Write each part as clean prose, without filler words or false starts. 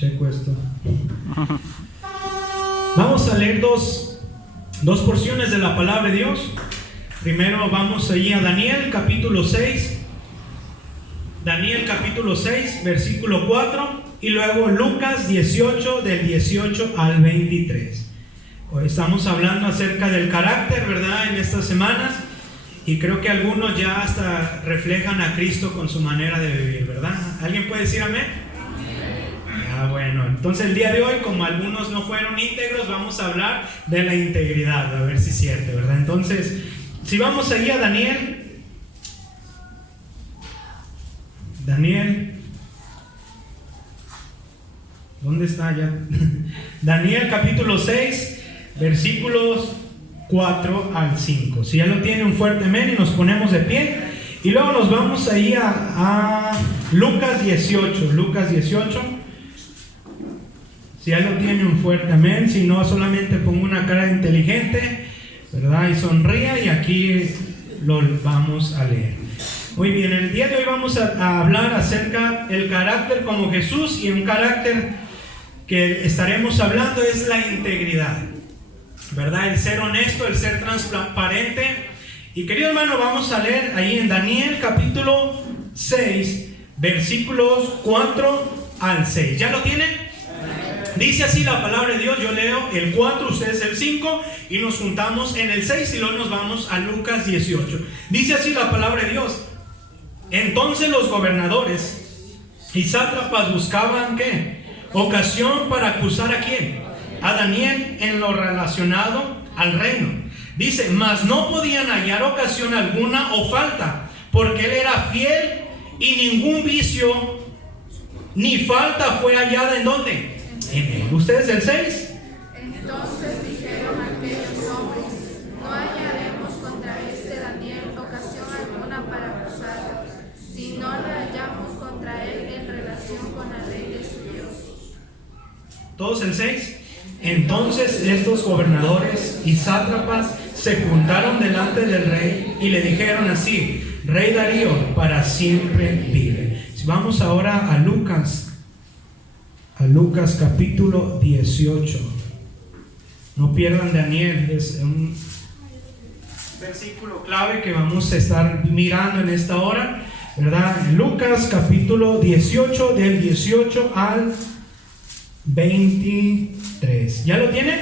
Checo esto. Vamos a leer dos porciones de la palabra de Dios. Primero vamos allí a Daniel capítulo 6. Daniel capítulo 6, versículo 4. Y luego Lucas 18, del 18 al 23. Hoy estamos hablando acerca del carácter, ¿verdad? En estas semanas. Y creo que algunos ya hasta reflejan a Cristo con su manera de vivir, ¿verdad? ¿Alguien puede decir amén? Bueno, entonces el día de hoy, como algunos no fueron íntegros, vamos a hablar de la integridad, a ver si es cierto, ¿verdad? Entonces, si vamos allí a Daniel, ¿dónde está ya? Daniel capítulo 6, versículos 4 al 5. Si ya lo tiene, un fuerte amén y nos ponemos de pie. Y luego nos vamos ahí a Lucas 18. Lucas 18. Si ya lo tiene, un fuerte amén. Si no, solamente pongo una cara inteligente, ¿verdad? Y sonría, y aquí lo vamos a leer. Muy bien, el día de hoy vamos a hablar acerca del carácter como Jesús, y un carácter que estaremos hablando es la integridad, ¿verdad? El ser honesto, el ser transparente. Y querido hermano, vamos a leer ahí en Daniel capítulo 6, versículos 4 al 6. ¿Ya lo tienen? Dice así la palabra de Dios. Yo leo el 4, ustedes el 5, y nos juntamos en el 6 y luego nos vamos a Lucas 18. Dice así la palabra de Dios. Entonces los gobernadores y sátrapas buscaban ¿qué? Ocasión para acusar ¿a quién? A Daniel en lo relacionado al reino. Dice, mas no podían hallar ocasión alguna o falta, porque él era fiel y ningún vicio ni falta fue hallada. ¿En dónde? En él. ¿Ustedes el 6? Entonces dijeron aquellos hombres, no hallaremos contra este Daniel ocasión alguna para acusarlo, si no la hallamos contra él en relación con la ley de su Dios. ¿Todos el 6? Entonces estos gobernadores y sátrapas se juntaron delante del rey y le dijeron así: Rey Darío, para siempre vive. Si vamos ahora a Lucas capítulo 18. No pierdan Daniel, es un versículo clave que vamos a estar mirando en esta hora, ¿verdad? Lucas capítulo 18, del 18 al 23. ¿Ya lo tienen?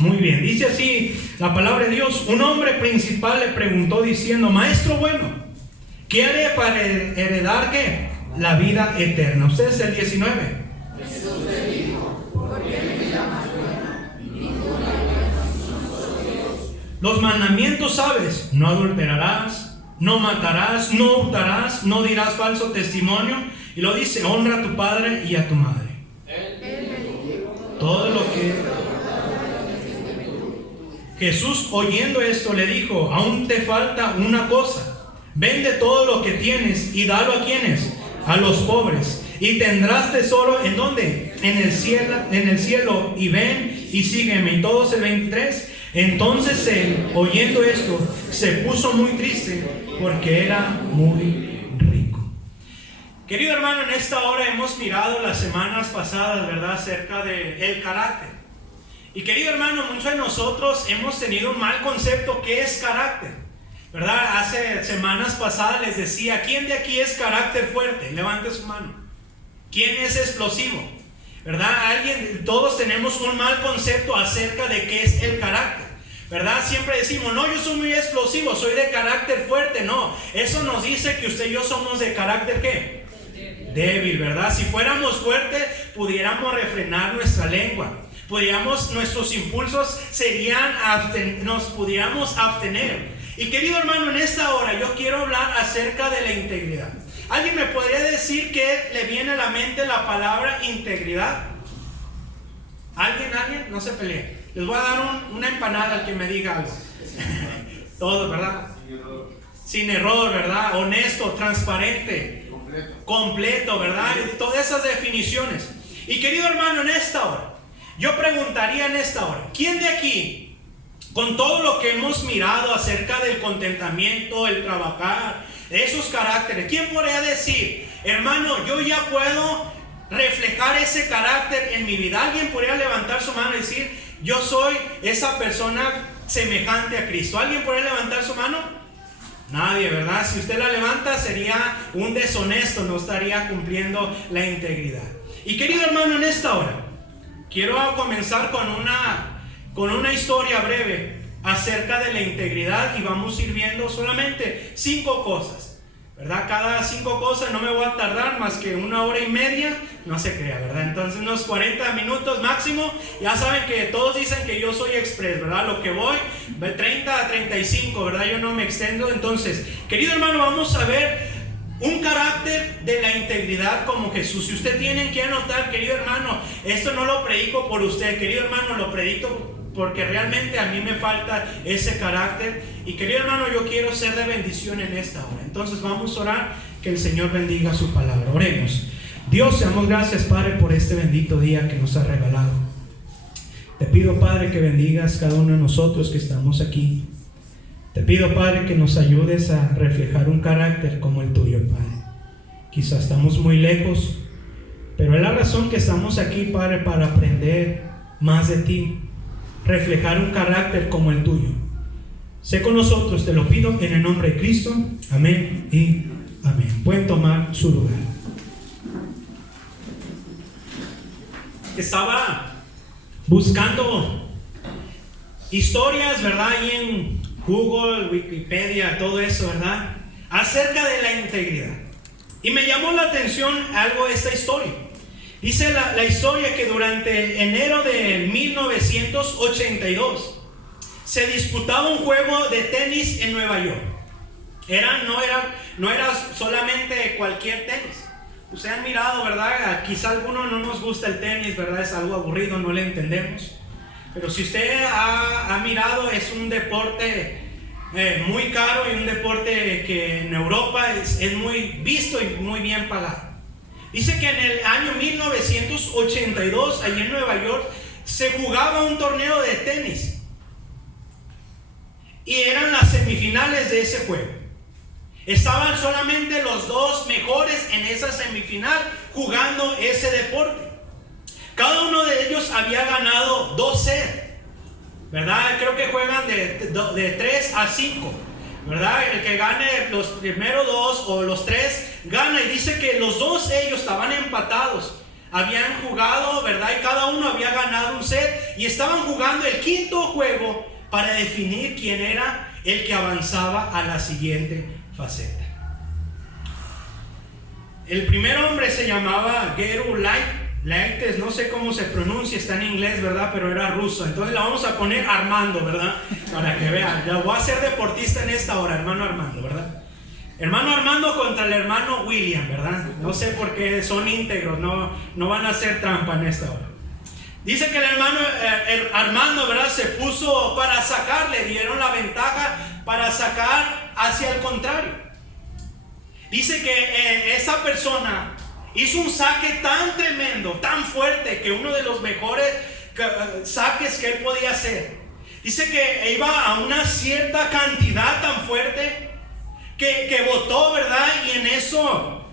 Muy bien, dice así la palabra de Dios. Un hombre principal le preguntó diciendo: Maestro bueno, ¿qué haré para heredar qué? La vida eterna. ¿Ustedes el 19? Jesús le dijo, ¿por qué me llamas bueno? Ninguna Dios. Los mandamientos sabes: no adulterarás, no matarás, no hurtarás, no dirás falso testimonio. Y lo dice: honra a tu padre y a tu madre. Todo lo que... Jesús, oyendo esto, le dijo: aún te falta una cosa. Vende todo lo que tienes y dalo a quienes, a los pobres, y tendrás tesoro ¿en dónde? En el cielo, y ven y sígueme. Y todos el 23. Entonces él, oyendo esto, se puso muy triste porque era muy rico. Querido hermano, en esta hora hemos mirado las semanas pasadas, ¿verdad?, acerca del carácter. Y querido hermano, muchos de nosotros hemos tenido un mal concepto que es carácter, ¿verdad? Hace semanas pasadas les decía: ¿quién de aquí es carácter fuerte? Levante su mano. ¿Quién es explosivo? ¿Verdad? Todos tenemos un mal concepto acerca de qué es el carácter, ¿verdad? Siempre decimos: no, yo soy muy explosivo, soy de carácter fuerte. No, eso nos dice que usted y yo somos de carácter ¿qué? Débil, ¿verdad? Si fuéramos fuertes, pudiéramos refrenar nuestra lengua. Nuestros impulsos nos pudiéramos abstener. Y querido hermano, en esta hora yo quiero hablar acerca de la integridad. ¿Alguien me podría decir qué le viene a la mente la palabra integridad? ¿Alguien? No se pelee. Les voy a dar una empanada al que me diga algo. Todo, ¿verdad? Sin error, ¿verdad? Honesto, transparente, completo, ¿verdad? Todas esas definiciones. Y querido hermano, en esta hora yo preguntaría ¿quién de aquí, con todo lo que hemos mirado acerca del contentamiento, el trabajar, esos caracteres, quién podría decir: hermano, yo ya puedo reflejar ese carácter en mi vida? ¿Alguien podría levantar su mano y decir, yo soy esa persona semejante a Cristo? ¿Alguien podría levantar su mano? Nadie, ¿verdad? Si usted la levanta sería un deshonesto, no estaría cumpliendo la integridad. Y querido hermano, en esta hora quiero comenzar con una historia breve acerca de la integridad, y vamos a ir viendo solamente 5 cosas, ¿verdad? Cada 5 cosas no me voy a tardar más que 1 hora y media, no se crea, ¿verdad? Entonces unos 40 minutos máximo. Ya saben que todos dicen que yo soy express, ¿verdad? Lo que voy de 30 a 35, ¿verdad? Yo no me extendo. Entonces, querido hermano, vamos a ver un carácter de la integridad como Jesús. Si usted tiene que anotar, querido hermano, esto no lo predico por usted, querido hermano, lo predico porque realmente a mí me falta ese carácter. Y querido hermano, yo quiero ser de bendición en esta hora. Entonces vamos a orar, que el Señor bendiga su palabra. Oremos. Dios, te damos gracias, Padre, por este bendito día que nos has regalado. Te pido, Padre, que bendigas cada uno de nosotros que estamos aquí. Te pido, Padre, que nos ayudes a reflejar un carácter como el tuyo, Padre. Quizás estamos muy lejos, pero es la razón que estamos aquí, Padre, para aprender más de ti, reflejar un carácter como el tuyo. Sé con nosotros, te lo pido en el nombre de Cristo. Amén y amén. Pueden tomar su lugar. Estaba buscando historias, ¿verdad? Ahí en Google, Wikipedia, todo eso, ¿verdad? Acerca de la integridad. Y me llamó la atención algo de esta historia. Dice la historia que durante enero de 1982 se disputaba un juego de tenis en Nueva York. No era solamente cualquier tenis. Ustedes han mirado, ¿verdad? Quizá a algunos no nos gusta el tenis, ¿verdad? Es algo aburrido, no le entendemos. Pero si usted ha mirado, es un deporte muy caro y un deporte que en Europa es muy visto y muy bien pagado. Dice que en el año 1982, allí en Nueva York, se jugaba un torneo de tenis. Y eran las semifinales de ese juego. Estaban solamente los 2 mejores en esa semifinal jugando ese deporte. Cada uno de ellos había ganado 2 sets, ¿verdad? Creo que juegan de 3 a 5, ¿verdad? El que gane los primeros 2 o los 3 gana. Y dice que los 2 ellos estaban empatados. Habían jugado, ¿verdad? Y cada uno había ganado un set. Y estaban jugando el 5.º juego para definir quién era el que avanzaba a la siguiente faceta. El primer hombre se llamaba Geru Laites, no sé cómo se pronuncia, está en inglés, ¿verdad? Pero era ruso. Entonces la vamos a poner Armando, ¿verdad? Para que vean. Ya voy a ser deportista en esta hora, hermano Armando, ¿verdad? Hermano Armando contra el hermano William, ¿verdad? No sé por qué son íntegros, no van a hacer trampa en esta hora. Dice que el hermano Armando, ¿verdad? Se puso para sacar, le dieron la ventaja para sacar hacia el contrario. Dice que esa persona hizo un saque tan tremendo, tan fuerte, que uno de los mejores saques que él podía hacer. Dice que iba a una cierta cantidad tan fuerte que botó, ¿verdad? Y en eso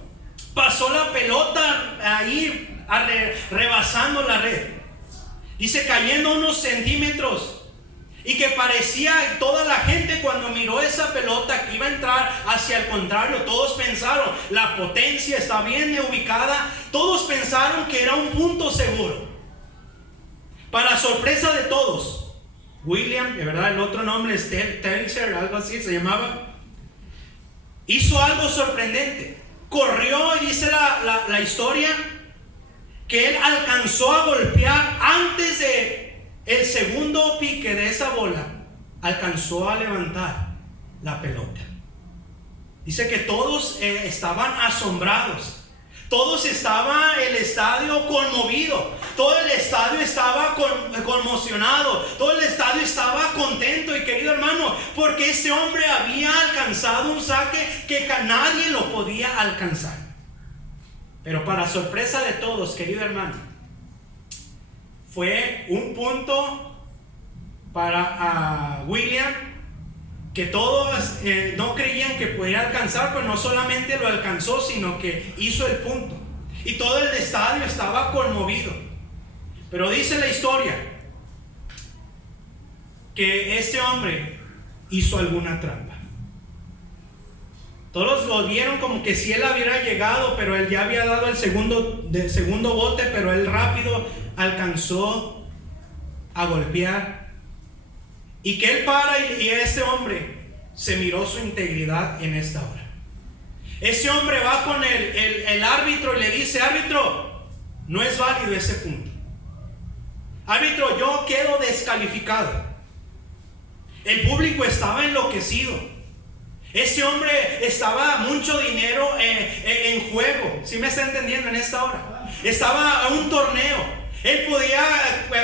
pasó la pelota ahí rebasando la red. Dice, cayendo unos centímetros. Y que parecía, toda la gente cuando miró esa pelota que iba a entrar hacia el contrario, todos pensaron, la potencia está bien ubicada, todos pensaron que era un punto seguro. Para sorpresa de todos, William, de verdad el otro nombre es Tenser, algo así se llamaba, hizo algo sorprendente. Corrió, y dice la historia, que él alcanzó a golpear antes de el segundo pique de esa bola, alcanzó a levantar la pelota. Dice que todos estaban asombrados. Todos estaba el estadio conmovido. Todo el estadio estaba conmocionado. Todo el estadio estaba contento. Y querido hermano, porque este hombre había alcanzado un saque que nadie lo podía alcanzar. Pero para sorpresa de todos, querido hermano, fue un punto para William que todos no creían que pudiera alcanzar, pero no solamente lo alcanzó, sino que hizo el punto. y todo el estadio estaba conmovido. Pero dice la historia que este hombre hizo alguna trampa. Todos lo vieron como que si él hubiera llegado, pero él ya había dado el segundo bote, pero él rápido alcanzó a golpear. Y que él para y ese hombre se miró su integridad en esta hora. Ese hombre va con el árbitro y le dice: árbitro, no es válido ese punto. Árbitro, yo quedo descalificado. El público estaba enloquecido. Ese hombre estaba mucho dinero en juego. ¿Sí me está entendiendo en esta hora? Estaba a un torneo. Él podía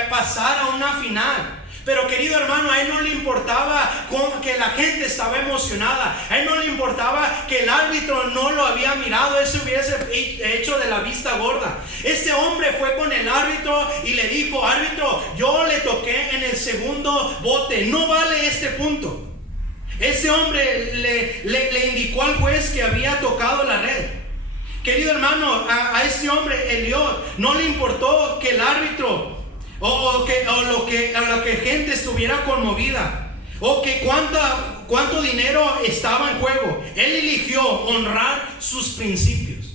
pasar a una final. Pero querido hermano, a él no le importaba que la gente estaba emocionada. A él no le importaba que el árbitro no lo había mirado. Eso hubiese hecho de la vista gorda. Este hombre fue con el árbitro y le dijo: árbitro, yo le toqué en el segundo bote, no vale este punto. Ese hombre le indicó al juez que había tocado la red. Querido hermano, a este hombre, Eliot, no le importó que el árbitro o lo que gente estuviera conmovida, o que cuánto dinero estaba en juego. Él eligió honrar sus principios.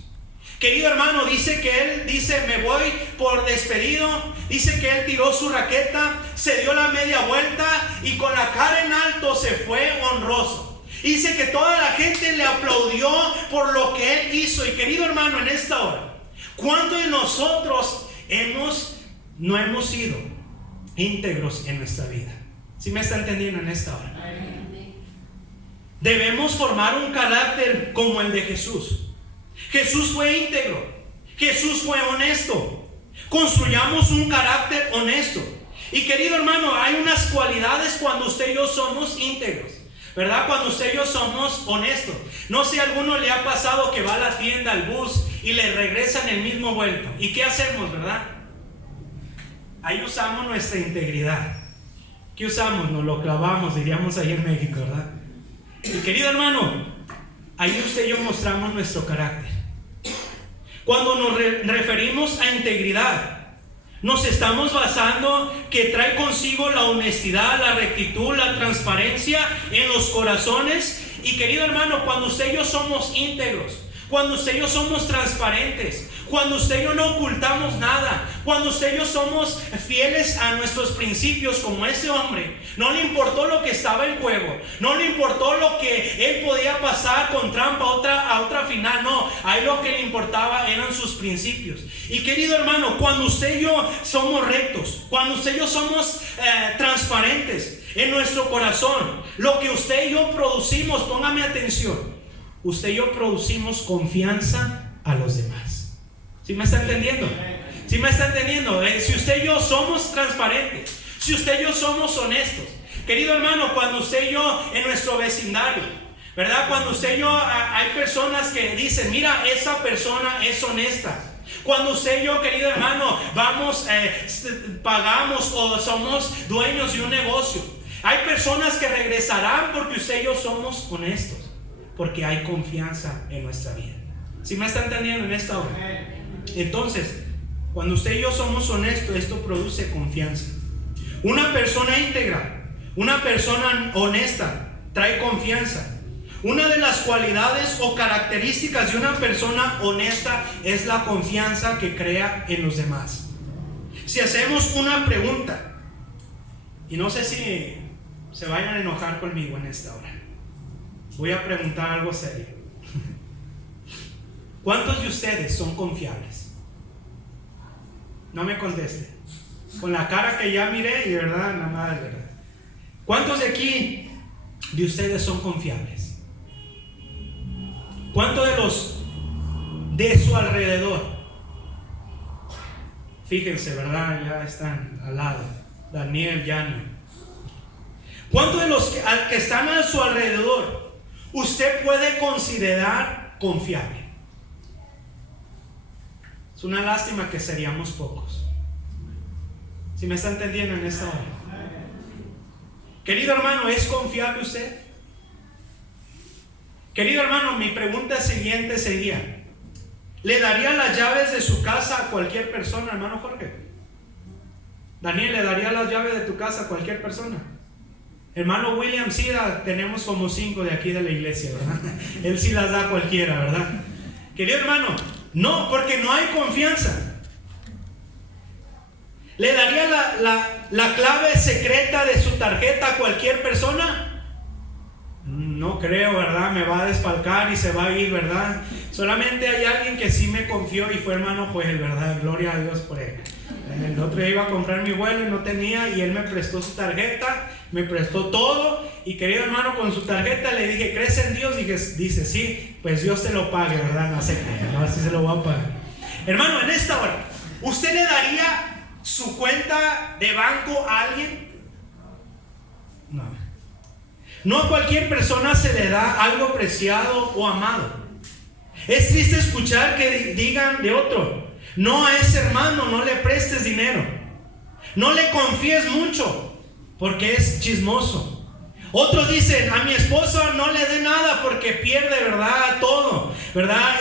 Querido hermano, dice que él me voy por despedido. Dice que él tiró su raqueta, se dio la media vuelta y con la cara en alto se fue honroso. Dice que toda la gente le aplaudió por lo que él hizo. Y querido hermano, en esta hora, ¿cuántos de nosotros no hemos sido íntegros en nuestra vida? ¿Sí me está entendiendo en esta hora? Debemos formar un carácter como el de Jesús. Jesús fue íntegro, Jesús fue honesto. Construyamos un carácter honesto. Y querido hermano, hay unas cualidades cuando usted y yo somos íntegros, ¿verdad? Cuando usted y yo somos honestos. No sé, a alguno le ha pasado que va a la tienda, al bus, y le regresan el mismo vuelto. ¿Y qué hacemos, verdad? Ahí usamos nuestra integridad. ¿Qué usamos? Nos lo clavamos, diríamos ahí en México, ¿verdad? Y querido hermano, ahí usted y yo mostramos nuestro carácter. Cuando nos referimos a integridad, nos estamos basando que trae consigo la honestidad, la rectitud, la transparencia en los corazones. Y querido hermano, cuando usted y yo somos íntegros, cuando usted y yo somos transparentes, cuando usted y yo no ocultamos nada, cuando usted y yo somos fieles a nuestros principios como ese hombre, no le importó lo que estaba en juego, no le importó lo que él podía pasar con trampa a otra final, no, a él lo que le importaba eran sus principios. Y querido hermano, cuando usted y yo somos rectos, cuando usted y yo somos transparentes en nuestro corazón, lo que usted y yo producimos, póngame atención, usted y yo producimos confianza a los demás. ¿Sí me está entendiendo? ¿Sí me está entendiendo? Si usted y yo somos transparentes, si usted y yo somos honestos, querido hermano, cuando usted y yo en nuestro vecindario, ¿verdad? Cuando usted y yo, hay personas que dicen: mira, esa persona es honesta. Cuando usted y yo, querido hermano, pagamos o somos dueños de un negocio, hay personas que regresarán porque usted y yo somos honestos, porque hay confianza en nuestra vida. ¿Sí me está entendiendo en esta hora? Entonces, cuando usted y yo somos honestos, esto produce confianza. Una persona íntegra, una persona honesta, trae confianza. Una de las cualidades o características de una persona honesta es la confianza que crea en los demás. Si hacemos una pregunta, y no sé si se vayan a enojar conmigo en esta hora, voy a preguntar algo serio. ¿Cuántos de ustedes son confiables? No me conteste. Con la cara que ya miré, y verdad, nada más es verdad. ¿Cuántos de aquí de ustedes son confiables? ¿Cuántos de los de su alrededor? Fíjense, ¿verdad? Ya están al lado. Daniel, Yanni. ¿Cuántos de los que están a su alrededor usted puede considerar confiable? Es una lástima que seríamos pocos. ¿Sí me está entendiendo en esta hora? Querido hermano, ¿es confiable usted? Querido hermano, mi pregunta siguiente sería: ¿le daría las llaves de su casa a cualquier persona, hermano Jorge? Daniel, ¿le daría las llaves de tu casa a cualquier persona? Hermano William, sí, tenemos como 5 de aquí de la iglesia, ¿verdad? Él sí las da a cualquiera, ¿verdad? Querido hermano, no, porque no hay confianza. ¿Le daría la clave secreta de su tarjeta a cualquier persona? No creo, ¿verdad? Me va a desfalcar y se va a ir, ¿verdad? Solamente hay alguien que sí me confió y fue hermano Joel, ¿verdad? Gloria a Dios por él. El otro día iba a comprar mi vuelo y no tenía, y él me prestó su tarjeta, me prestó todo. Y querido hermano, con su tarjeta le dije, ¿crees en Dios? Dice, sí, pues Dios te lo pague, ¿verdad? No sé qué, no, así se lo va a pagar. Hermano, en esta hora, ¿usted le daría su cuenta de banco a alguien? No. No a cualquier persona se le da algo preciado o amado. Es triste escuchar que digan de otro: no, a ese hermano no le prestes dinero, no le confíes mucho porque es chismoso. Otros dicen: a mi esposo no le dé nada porque pierde, ¿verdad? Todo, ¿verdad?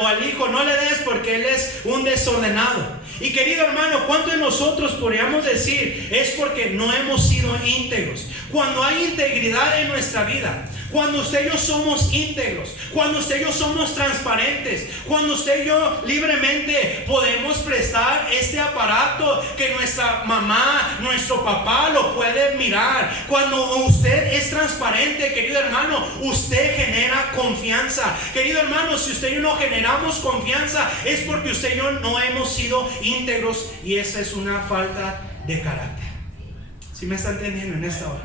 O al hijo no le des porque él es un desordenado. Y querido hermano, ¿cuánto de nosotros podríamos decir es porque no hemos sido íntegros? Cuando hay integridad en nuestra vida, cuando usted y yo somos íntegros, cuando usted y yo somos transparentes, cuando usted y yo libremente podemos prestar este aparato que nuestra mamá, nuestro papá lo puede mirar, cuando usted es transparente, querido hermano, usted genera confianza. Querido hermano, si usted y yo no generamos confianza, es porque usted y yo no hemos sido íntegros, y esa es una falta de carácter. ¿Sí me está entendiendo en esta hora?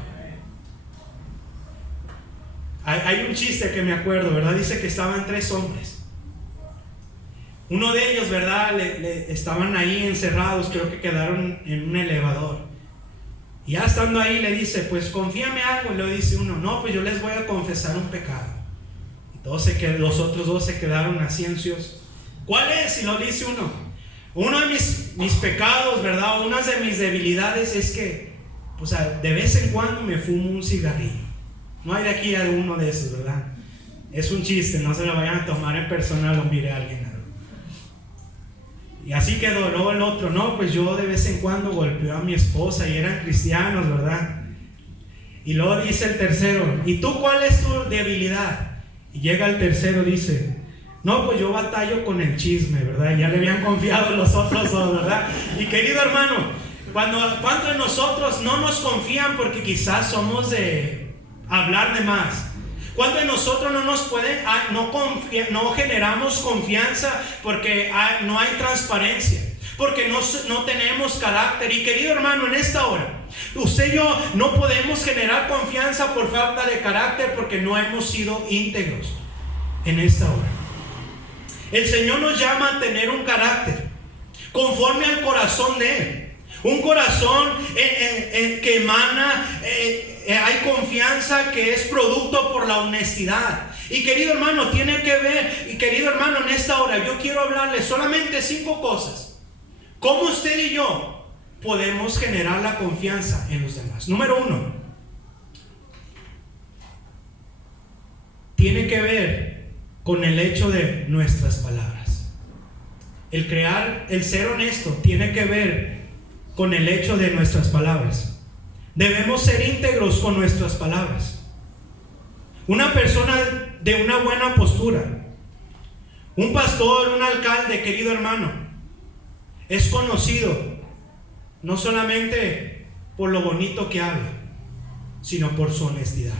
Hay un chiste que me acuerdo, ¿verdad? Dice que estaban 3 hombres. Uno de ellos, ¿verdad? Estaban ahí encerrados, creo que quedaron en un elevador. Y ya estando ahí le dice: pues confíame algo. Y le dice uno: no, pues yo les voy a confesar un pecado. Y los otros 2 se quedaron así ansiosos. ¿Cuál es? Y lo dice uno: uno de mis pecados, ¿verdad? Una de mis debilidades es que, pues, de vez en cuando me fumo un cigarrillo. No hay de aquí a uno de esos, ¿verdad? Es un chiste, no se lo vayan a tomar en persona, lo mire a alguien. Y así quedó. Luego el otro: no, pues yo de vez en cuando golpeo a mi esposa, y eran cristianos, ¿verdad? Y luego dice el tercero: ¿y tú cuál es tu debilidad? Y llega el tercero, dice: no, pues yo batallo con el chisme, ¿verdad? Ya le habían confiado los otros 2, ¿verdad? Y querido hermano, ¿cuántos de nosotros no nos confían porque quizás somos de hablar de más? ¿Cuántos de nosotros no generamos confianza porque no hay transparencia, porque no tenemos carácter? Y querido hermano, en esta hora, usted y yo no podemos generar confianza por falta de carácter, porque no hemos sido íntegros en esta hora. El Señor nos llama a tener un carácter conforme al corazón de Él. Un corazón que emana, hay confianza, que es producto por la honestidad. Y querido hermano, tiene que ver, y querido hermano, en esta hora yo quiero hablarle solamente 5 cosas. ¿Cómo usted y yo podemos generar la confianza en los demás? Número 1, tiene que ver con el hecho de nuestras palabras. El ser honesto tiene que ver con el hecho de nuestras palabras. Debemos ser íntegros con nuestras palabras. Una persona de una buena postura, un pastor, un alcalde, querido hermano, es conocido no solamente por lo bonito que habla, sino por su honestidad.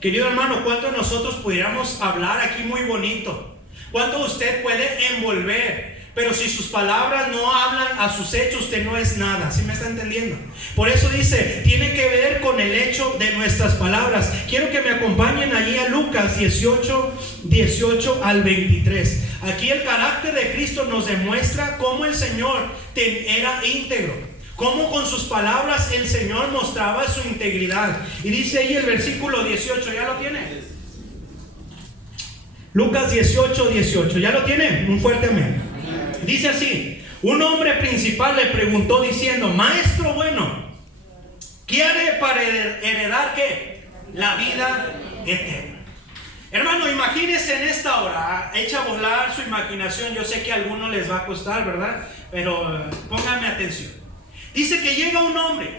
Querido hermano, ¿cuánto nosotros pudiéramos hablar aquí muy bonito? ¿Cuánto usted puede envolver? Pero si sus palabras no hablan a sus hechos, usted no es nada. ¿Sí me está entendiendo? Por eso dice, tiene que ver con el hecho de nuestras palabras. Quiero que me acompañen allí a Lucas 18 al 23. Aquí el carácter de Cristo nos demuestra cómo el Señor era íntegro, cómo con sus palabras el Señor mostraba su integridad. Y dice ahí el versículo 18, ¿ya lo tiene? Lucas 18, ¿ya lo tiene? Un fuerte amén. Dice así: un hombre principal le preguntó diciendo: maestro bueno, ¿qué haré para heredar qué? La vida eterna. Hermano, imagínense en esta hora, echa a volar su imaginación. Yo sé que a algunos les va a costar, ¿verdad? Pero pónganme atención. Dice que llega un hombre,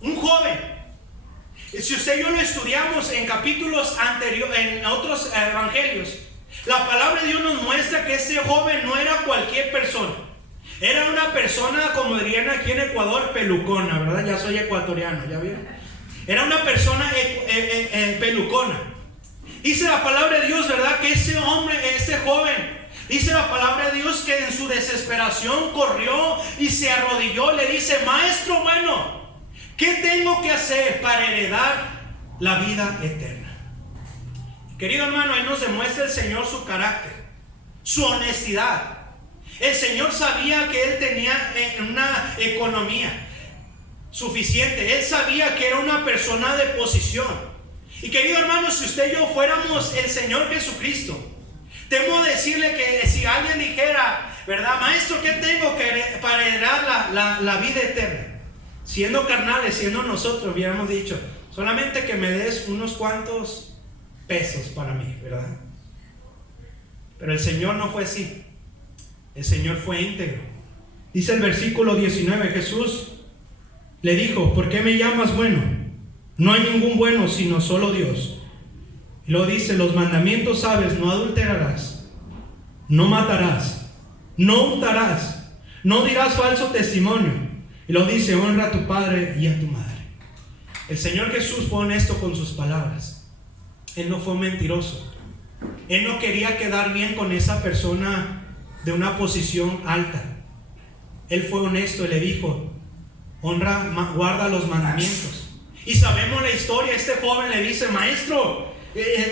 un joven. Si usted y yo lo estudiamos en capítulos anteriores, en otros evangelios, la palabra de Dios nos muestra que ese joven no era cualquier persona. Era una persona, como dirían aquí en Ecuador, pelucona, ¿verdad? Ya soy ecuatoriano, ¿ya vieron? Era una persona pelucona. Dice la palabra de Dios, ¿verdad? Que ese hombre, ese joven, dice la palabra de Dios que en su desesperación corrió y se arrodilló. Le dice: maestro bueno, ¿qué tengo que hacer para heredar la vida eterna? Querido hermano, ahí nos demuestra el Señor su carácter, su honestidad. El Señor sabía que él tenía una economía suficiente. Él sabía que era una persona de posición. Y querido hermano, si usted y yo fuéramos el Señor Jesucristo, temo decirle que si alguien dijera, ¿verdad? Maestro, ¿qué tengo para heredar la vida eterna? Siendo carnales, siendo nosotros, hubiéramos dicho: solamente que me des unos cuantos pesos para mí, ¿verdad? Pero el Señor no fue así. El Señor fue íntegro. Dice el versículo 19, Jesús le dijo: ¿por qué me llamas bueno? No hay ningún bueno sino solo Dios. Y luego dice: los mandamientos sabes: no adulterarás, no matarás, no hurtarás, no dirás falso testimonio. Y luego dice: honra a tu padre y a tu madre. El Señor Jesús fue honesto con sus palabras. Él no fue mentiroso. Él no quería quedar bien con esa persona de una posición alta. Él fue honesto y le dijo: honra, guarda los mandamientos. Y sabemos la historia. Este joven le dice: maestro,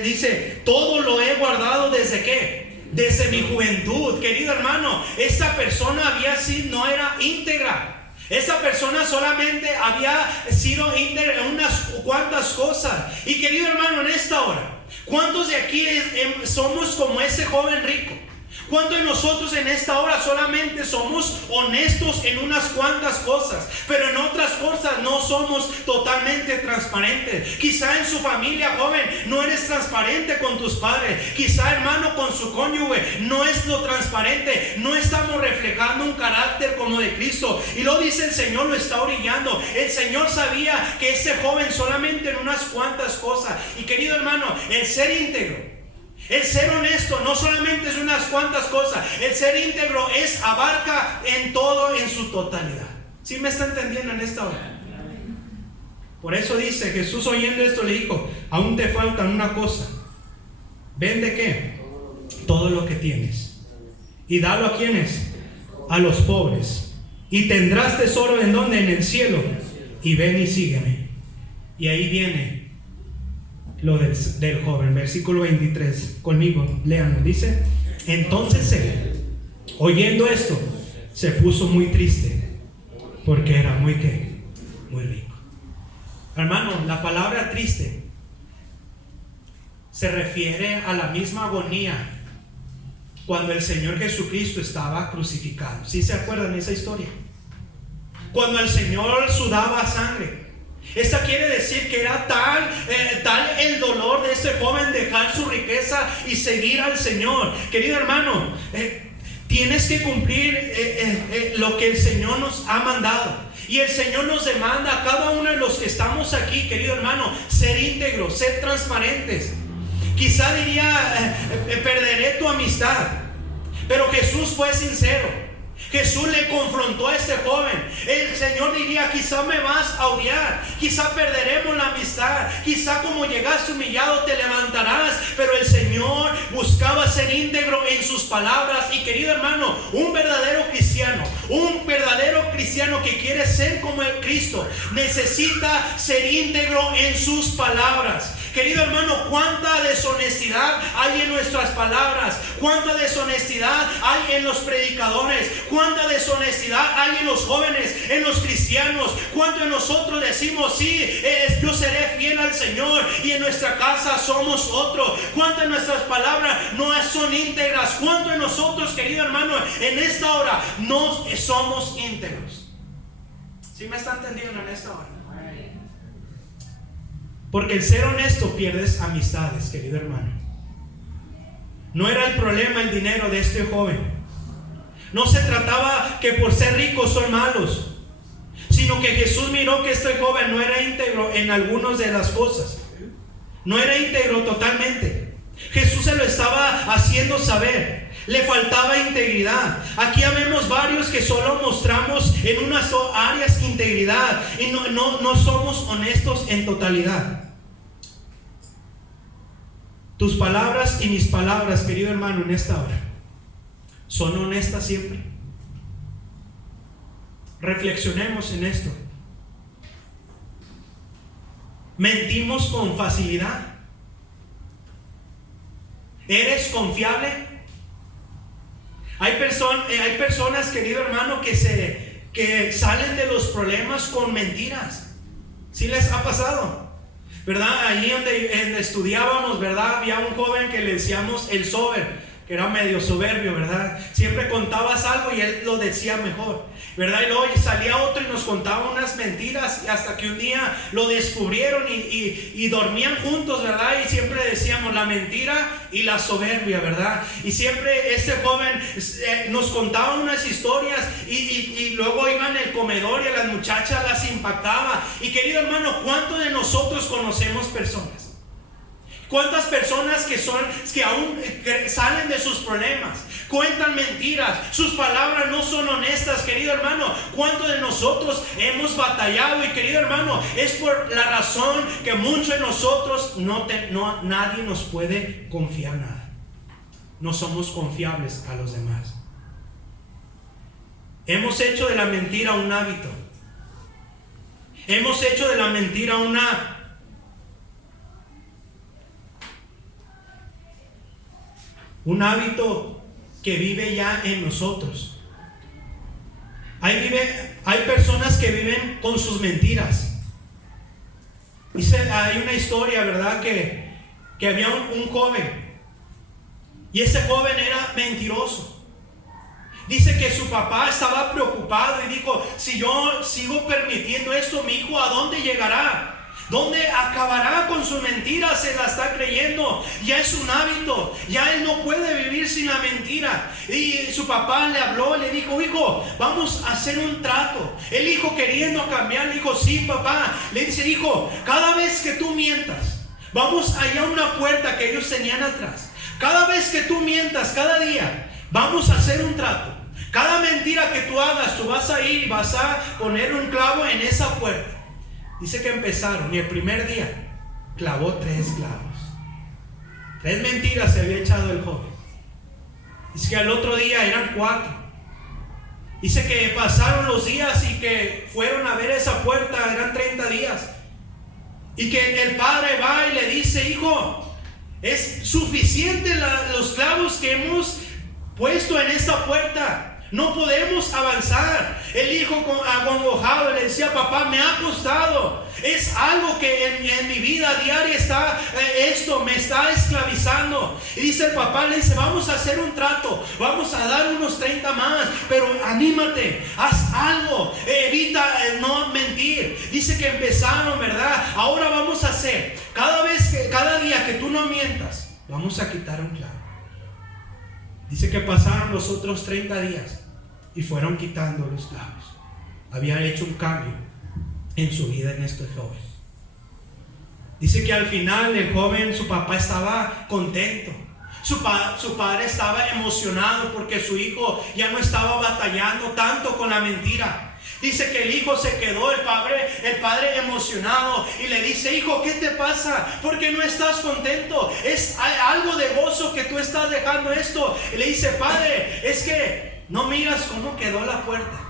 dice, todo lo he guardado ¿desde qué? Desde mi juventud. Querido hermano, esta persona no era íntegra. Esa persona solamente había sido íntegra en unas cuantas cosas. Y querido hermano, en esta hora, ¿cuántos de aquí somos como ese joven rico? ¿Cuántos de nosotros en esta hora solamente somos honestos en unas cuantas cosas, pero en otras cosas no somos totalmente transparentes? Quizá en su familia, joven, no eres transparente con tus padres. Quizá, hermano, con su cónyuge no es lo transparente. No estamos reflejando un carácter como de Cristo. Y lo dice el Señor, lo está orillando. El Señor sabía que ese joven solamente en unas cuantas cosas. Y querido hermano, el ser íntegro, el ser honesto no solamente es unas cuantas cosas. El ser íntegro abarca en todo, en su totalidad. ¿Sí me está entendiendo en esta hora? Por eso dice Jesús, oyendo esto, le dijo: aún te falta una cosa. Vende ¿qué? Todo lo que tienes y dalo ¿a quiénes? A los pobres, y tendrás tesoro ¿en dónde? En el cielo. Y ven y sígueme. Y ahí viene lo del joven, versículo 23, conmigo, léanlo. Dice: entonces él, oyendo esto, se puso muy triste, porque era muy rico. Hermano, la palabra triste se refiere a la misma agonía cuando el Señor Jesucristo estaba crucificado. ¿Sí se acuerdan de esa historia? Cuando el Señor sudaba sangre. Esta quiere decir que era tal el dolor de este joven dejar su riqueza y seguir al Señor. Querido hermano, tienes que cumplir lo que el Señor nos ha mandado. Y el Señor nos demanda a cada uno de los que estamos aquí, querido hermano, ser íntegros, ser transparentes. Quizá diría: perderé tu amistad. Pero Jesús fue sincero. Jesús le confrontó a este joven. El Señor diría: quizá me vas a odiar, quizá perderemos la amistad, quizá como llegaste humillado te levantarás. Pero el Señor buscaba ser íntegro en sus palabras. Y querido hermano, un verdadero cristiano que quiere ser como el Cristo, necesita ser íntegro en sus palabras. Querido hermano, cuánta deshonestidad hay en nuestras palabras, cuánta deshonestidad hay en los predicadores, cuánta deshonestidad hay en los jóvenes, en los cristianos. Cuánto de nosotros decimos: sí, yo seré fiel al Señor, y en nuestra casa somos otro. Cuánto de nuestras palabras no son íntegras. Cuánto de nosotros, querido hermano, en esta hora no somos íntegros. ¿Sí me está entendiendo en esta hora? Porque el ser honesto pierdes amistades, querido hermano. No era el problema el dinero de este joven. No se trataba que por ser ricos son malos, sino que Jesús miró que este joven no era íntegro en algunas de las cosas. No era íntegro totalmente. Jesús se lo estaba haciendo saber. Le faltaba integridad. Aquí vemos varios que solo mostramos en unas áreas integridad y no somos honestos en totalidad. Tus palabras y mis palabras, querido hermano, en esta hora, ¿son honestas siempre? Reflexionemos en esto. ¿Mentimos con facilidad? ¿Eres confiable? Hay personas, querido hermano, que salen de los problemas con mentiras. ¿Sí les ha pasado? ¿Verdad? Allí donde estudiábamos, ¿verdad? Había un joven que le decíamos el sober, que era medio soberbio, ¿verdad? Siempre contabas algo y él lo decía mejor, ¿verdad? Y luego salía otro y nos contaba unas mentiras, hasta que un día lo descubrieron y dormían juntos, ¿verdad? Y siempre decíamos la mentira y la soberbia, ¿verdad? Y siempre este joven nos contaba unas historias y luego iba en el comedor y a las muchachas las impactaba. Y querido hermano, ¿cuántos de nosotros conocemos personas? ¿Cuántas personas que aún salen de sus problemas, cuentan mentiras, sus palabras no son honestas, querido hermano? ¿Cuántos de nosotros hemos batallado? Y querido hermano, es por la razón que muchos de nosotros nadie nos puede confiar nada. No somos confiables a los demás. Hemos hecho de la mentira un hábito. Hemos hecho de la mentira un hábito que vive ya en nosotros. Hay personas que viven con sus mentiras. Hay una historia, ¿verdad? Que había un joven, y ese joven era mentiroso. Dice que su papá estaba preocupado y dijo: si yo sigo permitiendo esto, mi hijo, ¿a dónde llegará? ¿Dónde acabará con su mentira? Se la está creyendo. Ya es un hábito. Ya él no puede vivir sin la mentira. Y su papá le habló, le dijo: hijo, vamos a hacer un trato. El hijo, queriendo cambiar, le dijo: sí, papá. Le dice: hijo, cada vez que tú mientas, vamos allá a una puerta que ellos tenían atrás. Cada vez que tú mientas, cada día, vamos a hacer un trato. Cada mentira que tú hagas, tú vas a ir y vas a poner un clavo en esa puerta. Dice que empezaron y el primer día clavó 3 clavos. 3 mentiras se había echado el joven. Dice que al otro día eran 4. Dice que pasaron los días y que fueron a ver esa puerta, eran 30 días. Y que el padre va y le dice: hijo, es suficiente los clavos que hemos puesto en esta puerta. No podemos avanzar. El hijo acongojado le decía: papá, me ha costado. Es algo que en mi vida diaria me está esclavizando. Y dice el papá, le dice: vamos a hacer un trato. Vamos a dar unos 30 más. Pero anímate, haz algo. Evita no mentir. Dice que empezaron, ¿verdad? Ahora vamos a hacer. Cada día que tú no mientas, vamos a quitar un clavo. Dice que pasaron los otros 30 días y fueron quitando los clavos. Habían hecho un cambio en su vida en este joven. Dice que al final el joven, su papá estaba contento. Su padre estaba emocionado porque su hijo ya no estaba batallando tanto con la mentira. Dice que el hijo se quedó, el padre emocionado, y le dice: hijo, ¿qué te pasa? ¿Por qué no estás contento? Hay algo de gozo que tú estás dejando esto. Y le dice: padre, es que no miras cómo quedó la puerta.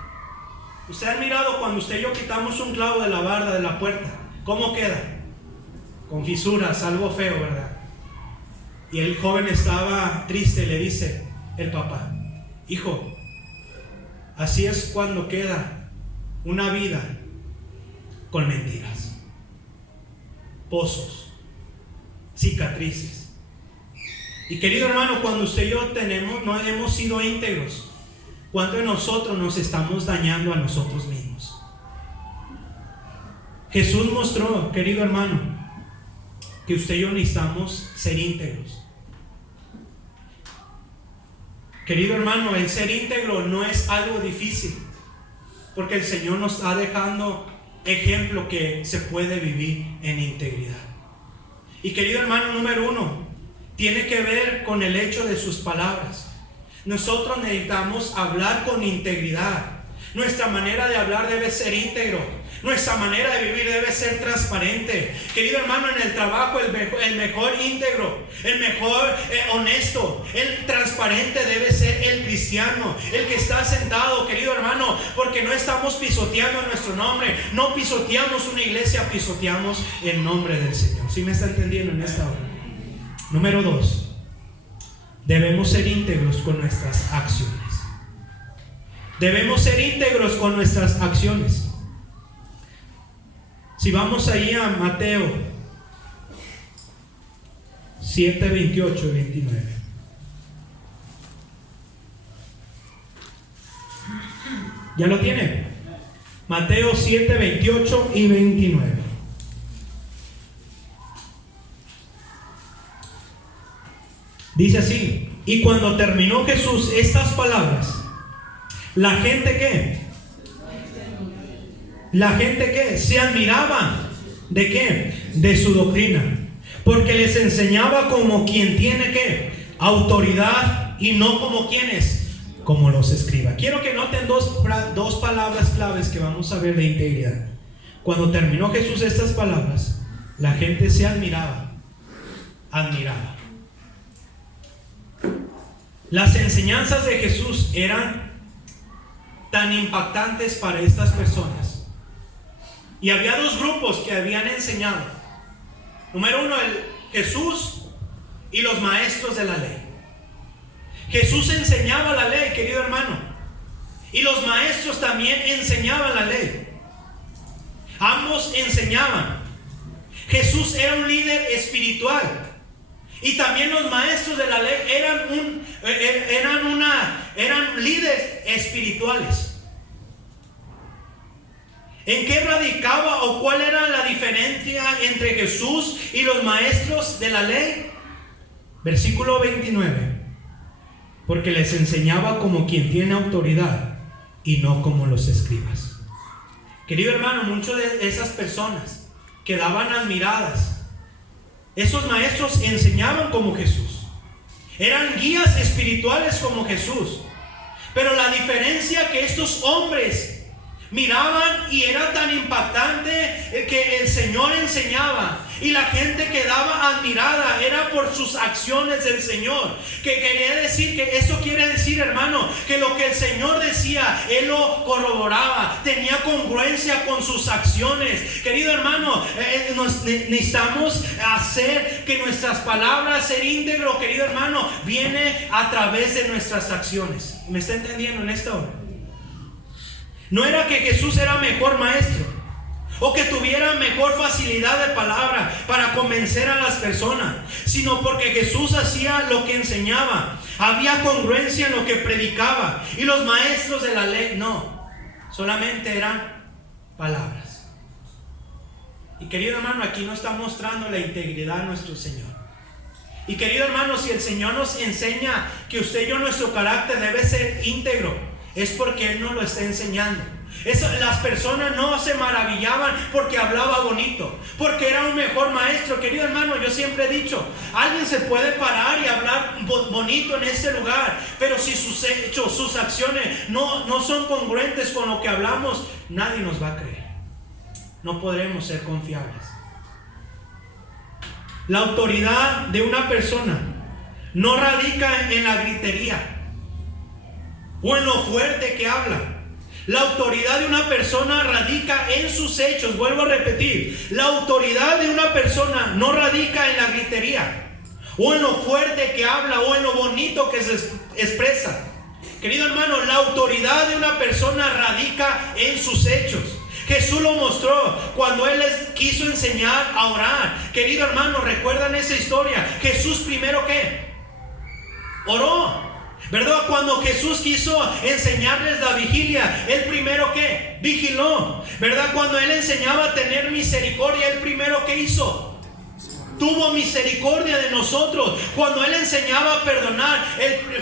Usted ha mirado cuando usted y yo quitamos un clavo de la barda de la puerta, ¿cómo queda? Con fisuras, algo feo, ¿verdad? Y el joven estaba triste. Le dice el papá: hijo, así es cuando queda una vida con mentiras, pozos, cicatrices. Y querido hermano, cuando usted y yo no hemos sido íntegros, ¿cuánto de nosotros nos estamos dañando a nosotros mismos? Jesús mostró, querido hermano, que usted y yo necesitamos ser íntegros. Querido hermano, el ser íntegro no es algo difícil, porque el Señor nos está dejando ejemplo que se puede vivir en integridad. Y querido hermano, número 1, tiene que ver con el hecho de sus palabras. Nosotros necesitamos hablar con integridad. Nuestra manera de hablar debe ser íntegro. Nuestra manera de vivir debe ser transparente. Querido hermano, en el trabajo el mejor íntegro, el mejor honesto, el transparente debe ser el cristiano, el que está sentado, querido hermano, porque no estamos pisoteando nuestro nombre, no pisoteamos una iglesia, pisoteamos el nombre del Señor. ¿Sí me está entendiendo en esta hora? Número 2, debemos ser íntegros con nuestras acciones. Debemos ser íntegros con nuestras acciones. Si vamos ahí a Mateo 7, 28 y 29. ¿Ya lo tiene? Mateo 7, 28 y 29. Dice así: y cuando terminó Jesús estas palabras, la gente ¿qué? La gente ¿qué? Se admiraba ¿de qué? De su doctrina, porque les enseñaba como quien tiene ¿qué? Autoridad, y no como quienes, como los escribas. Quiero que noten dos palabras claves que vamos a ver de integridad. Cuando terminó Jesús estas palabras, la gente se admiraba. Las enseñanzas de Jesús eran tan impactantes para estas personas. Y había dos grupos que habían enseñado. Número 1, Jesús y los maestros de la ley. Jesús enseñaba la ley, querido hermano, y los maestros también enseñaban la ley. Ambos enseñaban. Jesús era un líder espiritual, y también los maestros de la ley eran líderes espirituales. ¿En qué radicaba o cuál era la diferencia entre Jesús y los maestros de la ley? Versículo 29. Porque les enseñaba como quien tiene autoridad y no como los escribas. Querido hermano, muchas de esas personas quedaban admiradas. Esos maestros enseñaban como Jesús. Eran guías espirituales como Jesús. Pero la diferencia que estos hombres miraban y era tan impactante que el Señor enseñaba y la gente quedaba admirada, era por sus acciones del Señor. Que quería decir que esto quiere decir, hermano, que lo que el Señor decía, Él lo corroboraba, tenía congruencia con sus acciones. Querido hermano, necesitamos hacer que nuestras palabras, ser íntegro, querido hermano, viene a través de nuestras acciones. ¿Me está entendiendo en esta hora? No era que Jesús era mejor maestro o que tuviera mejor facilidad de palabra para convencer a las personas, sino porque Jesús hacía lo que enseñaba. Había congruencia en lo que predicaba. Y los maestros de la ley no, solamente eran palabras. Y querido hermano, aquí nos está mostrando la integridad de nuestro Señor. Y querido hermano, si el Señor nos enseña que usted y yo, nuestro carácter debe ser íntegro, es porque Él nos lo está enseñando. Las personas no se maravillaban porque hablaba bonito, porque era un mejor maestro. Querido hermano, yo siempre he dicho, alguien se puede parar y hablar bonito en este lugar, pero si sus hechos, sus acciones no son congruentes con lo que hablamos, nadie nos va a creer. No podremos ser confiables. La autoridad de una persona no radica en la gritería o en lo fuerte que habla. La autoridad de una persona radica en sus hechos. Vuelvo a repetir, la autoridad de una persona no radica en la gritería o en lo fuerte que habla o en lo bonito que se expresa. Querido hermano, la autoridad de una persona radica en sus hechos. Jesús lo mostró cuando Él les quiso enseñar a orar. Querido hermano, ¿recuerdan esa historia? Jesús primero ¿qué? Oró, ¿verdad? Cuando Jesús quiso enseñarles la vigilia, Él primero ¿qué? Vigiló, ¿verdad? Cuando Él enseñaba a tener misericordia, Él primero ¿qué hizo? tuvo misericordia de nosotros. Cuando Él enseñaba a perdonar,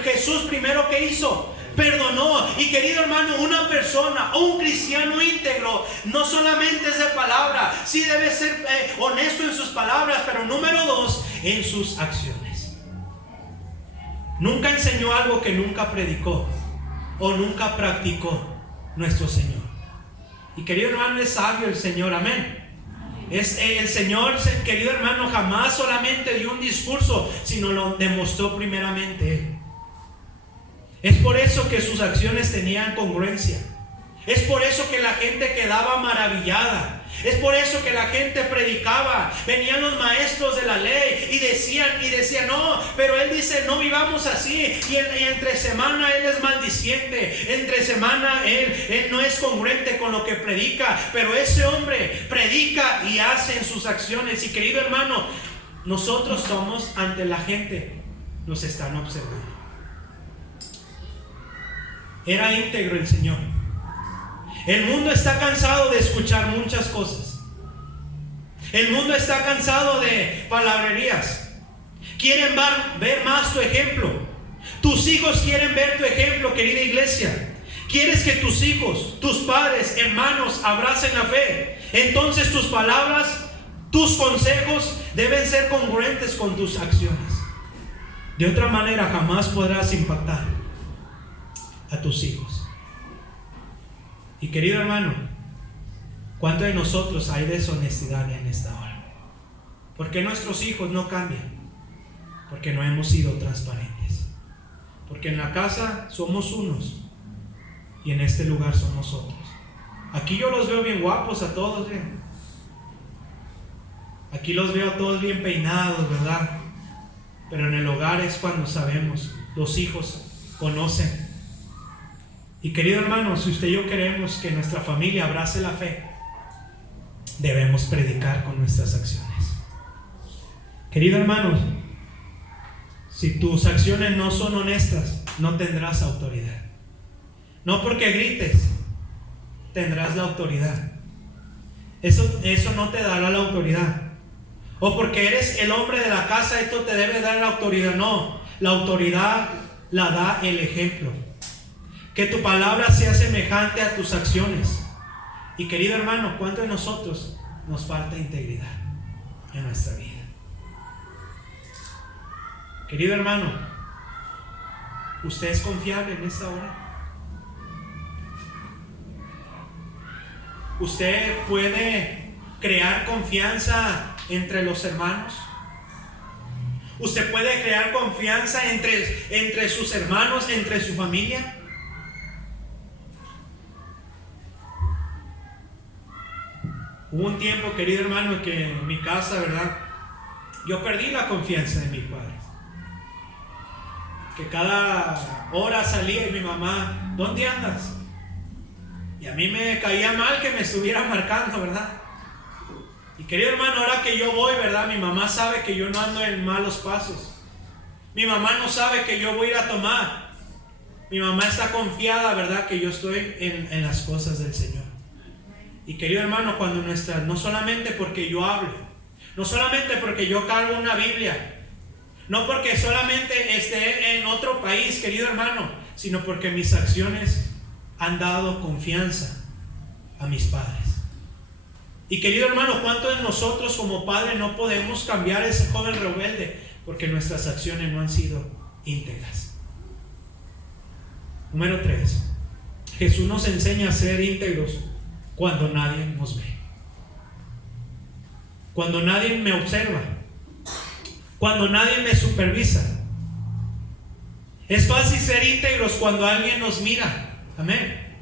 Jesús primero que hizo, perdonó. Y querido hermano, una persona, un cristiano íntegro, no solamente es de palabra, sí debe ser honesto en sus palabras, pero número 2, en sus acciones. Nunca enseñó algo que nunca predicó o nunca practicó nuestro Señor. Y querido hermano, es sabio el Señor, amén. Es el Señor, querido hermano, jamás solamente dio un discurso, sino lo demostró primeramente Él. Es por eso que sus acciones tenían congruencia. Es por eso que la gente quedaba maravillada. Es por eso que la gente predicaba. Venían los maestros de la ley y decían, no, pero Él dice, no vivamos así. Y entre semana Él es maldiciente. Entre semana Él no es congruente con lo que predica. Pero ese hombre predica y hace en sus acciones. Y querido hermano, nosotros somos ante la gente. Nos están observando. Era íntegro el Señor. El mundo está cansado de escuchar muchas cosas. El mundo está cansado de palabrerías. Quieren ver más tu ejemplo. Tus hijos quieren ver tu ejemplo, querida iglesia. Quieres que tus hijos, tus padres, hermanos abracen la fe. Entonces tus palabras, tus consejos deben ser congruentes con tus acciones. De otra manera jamás podrás impactar a tus hijos. Y querido hermano, ¿cuánto de nosotros hay deshonestidad en esta hora? ¿Por qué nuestros hijos no cambian? Porque no hemos sido transparentes. Porque en la casa somos unos y en este lugar somos otros. Aquí yo los veo bien guapos a todos, ¿bien? Aquí los veo a todos bien peinados, ¿verdad? Pero en el hogar es cuando sabemos, los hijos conocen. Y querido hermano, si usted y yo queremos que nuestra familia abrace la fe, debemos predicar con nuestras acciones. Querido hermano, si tus acciones no son honestas, no tendrás autoridad. No porque grites, tendrás la autoridad. Eso no te dará la autoridad. O porque eres el hombre de la casa, esto te debe dar la autoridad. No, la autoridad la da el ejemplo. Que tu palabra sea semejante a tus acciones. Y querido hermano, ¿cuánto de nosotros nos falta integridad en nuestra vida? Querido hermano, ¿usted es confiable en esta hora? ¿Usted puede crear confianza entre los hermanos? ¿Usted puede crear confianza entre sus hermanos, entre su familia? Hubo un tiempo, querido hermano, que en mi casa, ¿verdad? Yo perdí la confianza de mis padres. Que cada hora salía y mi mamá, ¿dónde andas? Y a mí me caía mal que me estuviera marcando, ¿verdad? Y querido hermano, ahora que yo voy, ¿verdad? Mi mamá sabe que yo no ando en malos pasos. Mi mamá no sabe que yo voy a ir a tomar. Mi mamá está confiada, ¿verdad? Que yo estoy en las cosas del Señor. Y querido hermano, cuando no solamente porque yo hable, no solamente porque yo cargo una Biblia, no porque solamente esté en otro país, querido hermano, sino porque mis acciones han dado confianza a mis padres. Y querido hermano, ¿cuántos de nosotros como padres no podemos cambiar a ese joven rebelde? Porque nuestras acciones no han sido íntegras. Número 3. Jesús nos enseña a ser íntegros cuando nadie nos ve, cuando nadie me observa, cuando nadie me supervisa. Es fácil ser íntegros cuando alguien nos mira. Amén.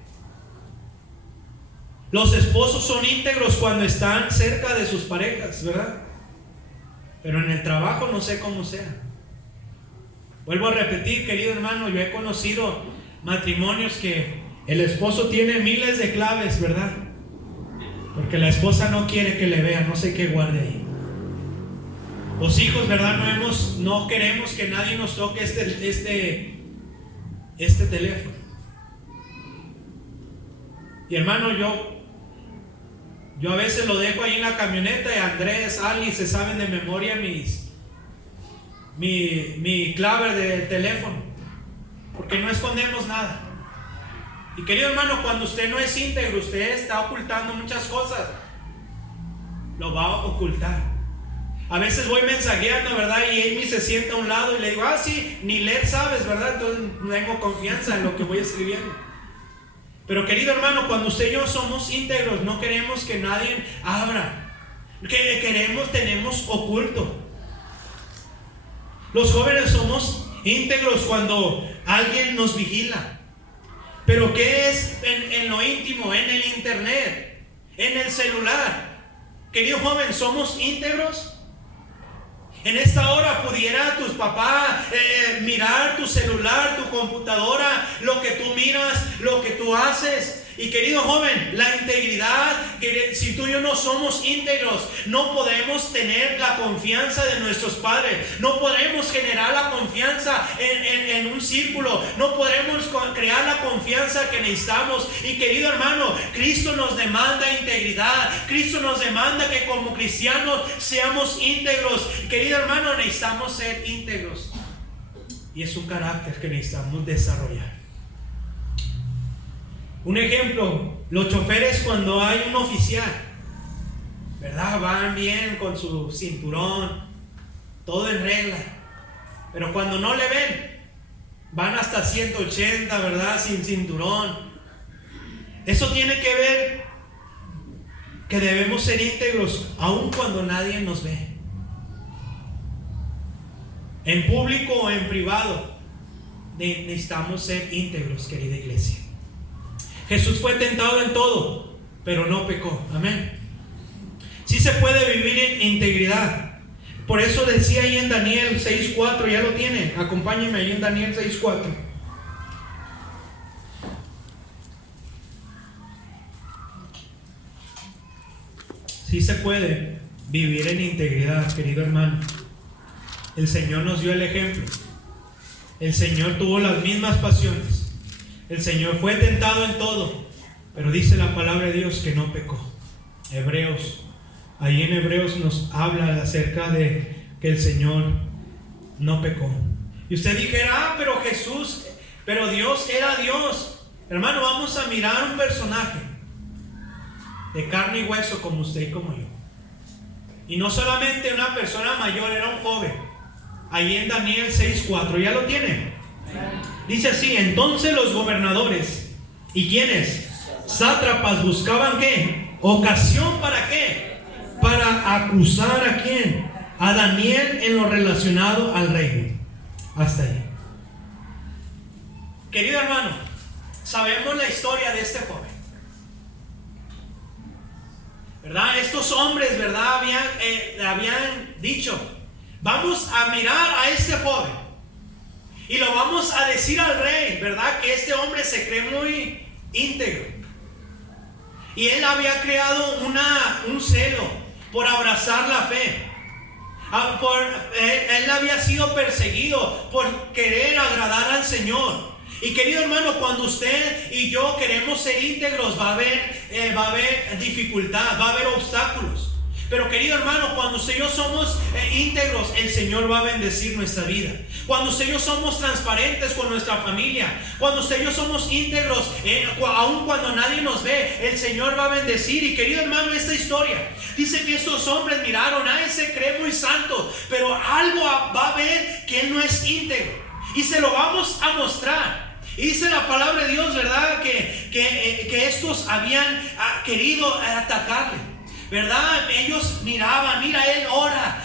Los esposos son íntegros cuando están cerca de sus parejas, ¿verdad? Pero en el trabajo no sé cómo sea. Vuelvo a repetir, querido hermano, yo he conocido matrimonios que el esposo tiene miles de claves, ¿verdad? Porque la esposa no quiere que le vea, no sé qué guarde ahí. Los hijos, ¿verdad? No queremos que nadie nos toque este teléfono. Y hermano, Yo a veces lo dejo ahí en la camioneta y Andrés, Ali se saben de memoria mi clave del teléfono, porque no escondemos nada. Y querido hermano, cuando usted no es íntegro, usted está ocultando muchas cosas, lo va a ocultar. A veces voy mensajeando, ¿verdad? Y Amy se sienta a un lado y le digo, sí, ni leer sabes, ¿verdad? Entonces no tengo confianza en lo que voy escribiendo. Pero querido hermano, cuando usted y yo somos íntegros, no queremos que nadie abra. Tenemos oculto. Los jóvenes somos íntegros cuando alguien nos vigila. Pero ¿qué es en lo íntimo? En el internet, en el celular. Querido joven, ¿somos íntegros? En esta hora pudiera tus papás mirar tu celular, tu computadora, lo que tú miras, lo que tú haces. Y querido joven, la integridad, si tú y yo no somos íntegros, no podemos tener la confianza de nuestros padres, no podemos generar la confianza en un círculo, no podemos crear la confianza que necesitamos. Y querido hermano, Cristo nos demanda integridad, Cristo nos demanda que como cristianos seamos íntegros. Querido hermano, necesitamos ser íntegros, y es un carácter que necesitamos desarrollar. Un ejemplo, los choferes cuando hay un oficial, ¿verdad? Van bien con su cinturón, todo en regla. Pero cuando no le ven, van hasta 180, ¿verdad? Sin cinturón. Eso tiene que ver que debemos ser íntegros aun cuando nadie nos ve. En público o en privado, necesitamos ser íntegros, querida iglesia. Jesús fue tentado en todo, pero no pecó. Amén. Sí se puede vivir en integridad. Por eso decía ahí en Daniel 6:4, ya lo tiene. Acompáñenme ahí en Daniel 6:4. Sí se puede vivir en integridad, querido hermano. El Señor nos dio el ejemplo. El Señor tuvo las mismas pasiones. El Señor fue tentado en todo, pero dice la palabra de Dios que no pecó. Ahí en Hebreos nos habla acerca de que el Señor no pecó. Y usted dijera, pero Dios era Dios. Hermano, vamos a mirar un personaje de carne y hueso como usted y como yo. Y no solamente una persona mayor, era un joven. Ahí en Daniel 6:4, ¿ya lo tiene? Dice así: entonces los gobernadores y quienes sátrapas buscaban ¿qué? Ocasión para ¿qué? Para acusar a quién, a Daniel en lo relacionado al reino. Hasta ahí. Querido hermano, sabemos la historia de este joven, ¿verdad? Estos hombres, ¿verdad? Habían dicho: vamos a mirar a este joven y lo vamos a decir al rey, ¿verdad? Que este hombre se cree muy íntegro. Y él había creado un celo por abrazar la fe. Él había sido perseguido por querer agradar al Señor. Y querido hermano, cuando usted y yo queremos ser íntegros, va a haber dificultad, va a haber obstáculos. Pero querido hermano, cuando usted y yo somos íntegros, el Señor va a bendecir nuestra vida. Cuando usted y yo somos transparentes con nuestra familia, cuando usted y yo somos íntegros, aun cuando nadie nos ve, el Señor va a bendecir. Y querido hermano, esta historia dice que estos hombres miraron: él se cree muy santo, pero algo va a ver que él no es íntegro, y se lo vamos a mostrar. Y dice la palabra de Dios, ¿verdad? Que estos habían querido atacarle, ¿verdad? Ellos miraban: mira, él ora,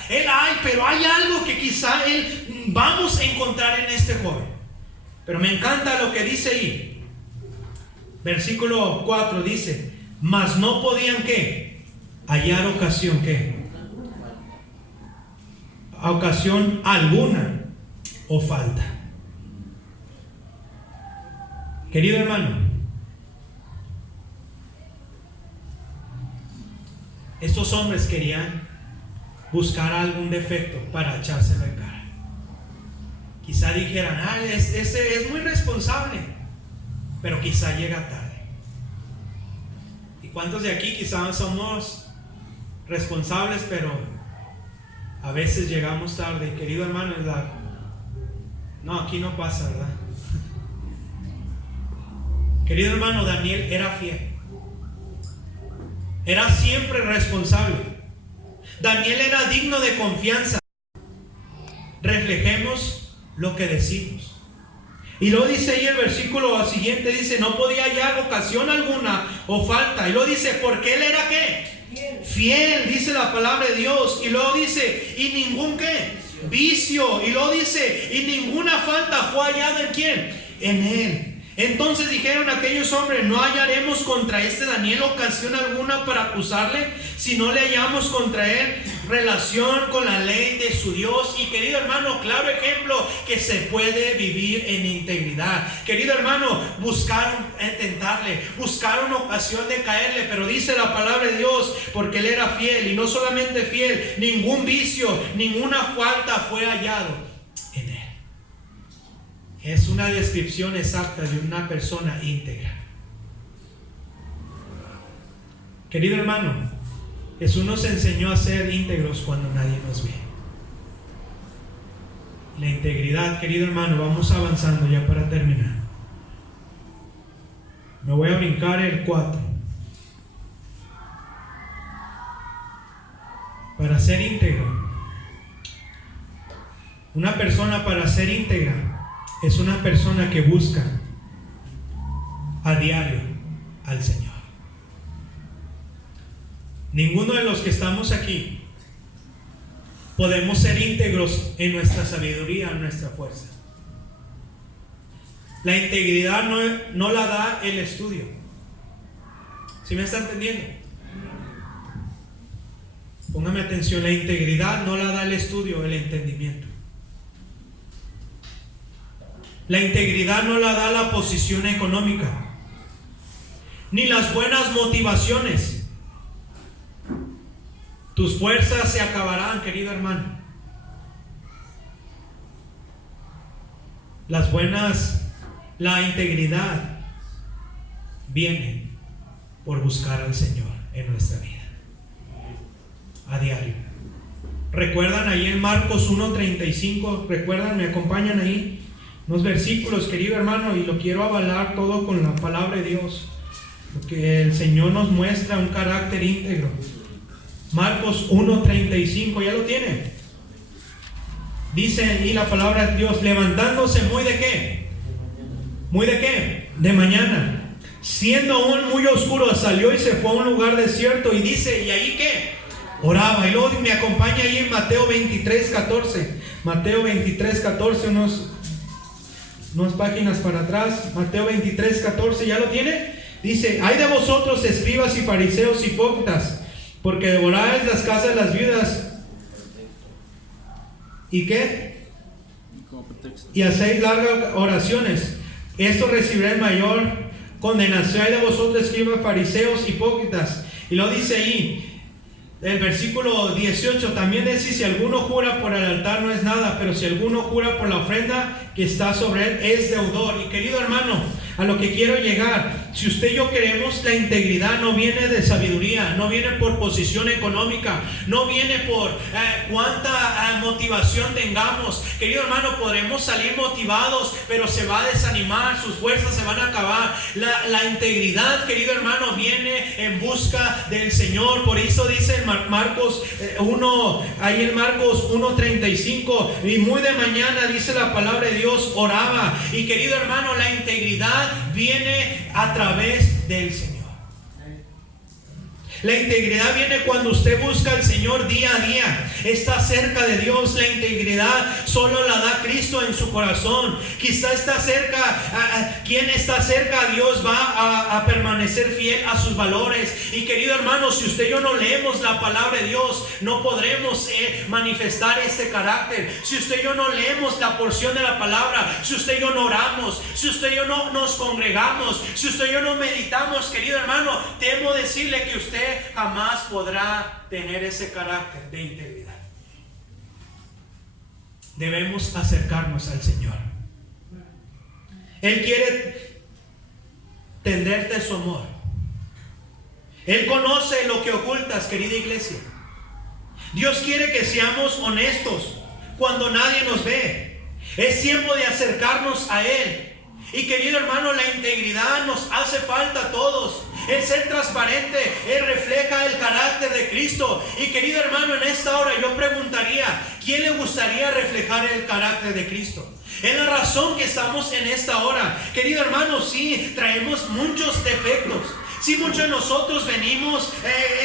pero hay algo que quizá vamos a encontrar en este joven. Pero me encanta lo que dice ahí. Versículo 4 dice: mas no podían ¿qué? Hallar ocasión ¿qué? Ocasión alguna o falta. Querido hermano, estos hombres querían buscar algún defecto para echárselo en cara. Quizá dijeran: ese es muy responsable, pero quizá llega tarde. ¿Cuántos de aquí quizás somos responsables, pero a veces llegamos tarde? Querido hermano, no, aquí no pasa, ¿verdad? Querido hermano, Daniel era fiel. Era siempre responsable. Daniel era digno de confianza. Reflejemos lo que decimos. Y luego dice ahí el versículo siguiente, dice, no podía hallar ocasión alguna o falta. Y luego dice, porque él era ¿qué? Fiel, dice la palabra de Dios. Y luego dice, y ningún ¿qué? Vicio. Y luego dice, y ninguna falta fue hallada ¿en quién? En él. Entonces dijeron aquellos hombres, no hallaremos contra este Daniel ocasión alguna para acusarle, si no le hallamos contra él relación con la ley de su Dios. Y querido hermano, claro ejemplo que se puede vivir en integridad. Querido hermano, buscaron tentarle, buscaron ocasión de caerle, pero dice la palabra de Dios, porque él era fiel, y no solamente fiel, ningún vicio, ninguna falta fue hallado en él. Es una descripción exacta de una persona íntegra. Querido hermano, Jesús nos enseñó a ser íntegros cuando nadie nos ve. La integridad, querido hermano, vamos avanzando ya para terminar. Me voy a brincar el 4. Para ser íntegro, una persona para ser íntegra es una persona que busca a diario al Señor. Ninguno de los que estamos aquí podemos ser íntegros en nuestra sabiduría, en nuestra fuerza. La integridad no la da el estudio. ¿Sí me está entendiendo? Póngame atención, la integridad no la da el estudio, el entendimiento. La integridad no la da la posición económica, ni las buenas motivaciones. Tus fuerzas se acabarán, querido hermano. La integridad viene por buscar al Señor en nuestra vida, a diario. ¿Recuerdan ahí en Marcos 1:35? ¿Recuerdan? ¿Me acompañan ahí? Unos versículos, querido hermano, y lo quiero avalar todo con la palabra de Dios, porque el Señor nos muestra un carácter íntegro. Marcos 1:35, ¿ya lo tiene? Dice ahí la palabra de Dios, levantándose muy de ¿qué? ¿Muy de qué? De mañana, siendo aún muy oscuro, salió y se fue a un lugar desierto, y dice, ¿y ahí qué? Oraba. Y luego me acompaña ahí en Mateo 23:14. Mateo 23:14, unas páginas para atrás. Mateo 23:14, ¿ya lo tiene? Dice, hay de vosotros escribas y fariseos hipócritas, porque devoráis las casas de las viudas. ¿Y qué? Y hacéis largas oraciones. Esto recibiréis mayor condenación. Hay de vosotros escribas, fariseos hipócritas. Y lo dice ahí el versículo 18, también dice, si alguno jura por el altar no es nada, pero si alguno jura por la ofrenda que está sobre él es deudor. Y querido hermano, a lo que quiero llegar, si usted y yo queremos la integridad, no viene de sabiduría, no viene por posición económica, no viene por cuánta motivación tengamos. Querido hermano, podremos salir motivados, pero se va a desanimar, sus fuerzas se van a acabar. La integridad, querido hermano, viene en busca del Señor. Por eso dice en Marcos 1, ahí en Marcos 1:35, y muy de mañana, dice la palabra de Dios, oraba. Y querido hermano, la integridad viene a través del Señor. La integridad viene cuando usted busca al Señor día a día, está cerca de Dios. La integridad solo la da Cristo en su corazón. Quizá está cerca, quien está cerca a Dios va a permanecer fiel a sus valores. Y querido hermano, si usted y yo no leemos la palabra de Dios, no podremos manifestar este carácter. Si usted y yo no leemos la porción de la palabra, si usted y yo no oramos, si usted y yo no nos congregamos, si usted y yo no meditamos, querido hermano, temo decirle que usted jamás podrá tener ese carácter de integridad. Debemos acercarnos al Señor. Él quiere tenderte su amor. Él conoce lo que ocultas, querida iglesia. Dios quiere que seamos honestos cuando nadie nos ve. Es tiempo de acercarnos a Él. Y querido hermano, la integridad nos hace falta a todos. El ser transparente, Él refleja el carácter de Cristo. Y querido hermano, en esta hora yo preguntaría, ¿quién le gustaría reflejar el carácter de Cristo? Es la razón que estamos en esta hora. Querido hermano, sí, traemos muchos defectos. Sí, muchos de nosotros venimos